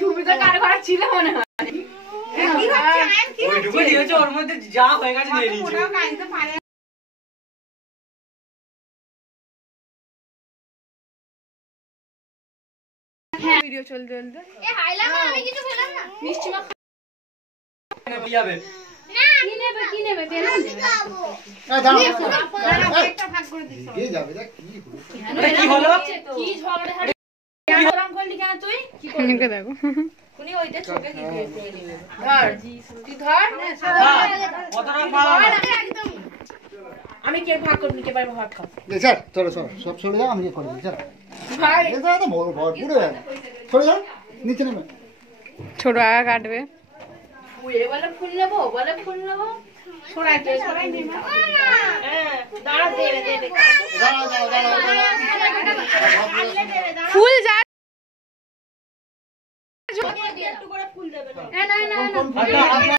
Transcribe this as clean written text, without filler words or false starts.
তুমি তো কার ঘরে ছিল মনে হয় ওর মধ্যে যা হয়ে গেছে ভিডিও চলতে চলতে আমি কিছু খেলাম না মিষ্টি মাখ যাবে না কি নেবে বেলুন একটা ভাগ করে দিছ কি যাবে দেখ কি হলো কি ঝগড়া কি গরম করলি কেন তুই কি করলি দেখো উনি ওইটা চোখে কি দিয়ে নেবে ধর তুই ধর কতটা পাওয়া একদম আমি কে ভাগ করব কে পারবে ভাগ খাও দে স্যার চলো চলো সব সরে যাও আমি কি করব স্যার ভাই এটা তো বড় পুরো সরে যাও নিচে নেমে ছোট আগা কাটবে ওই বলে ফুল নেব সরাই নেবে হ্যাঁ দাঁড়া দেবে দাঁড়াও ফুল যা একটু করে ফুল দেবে না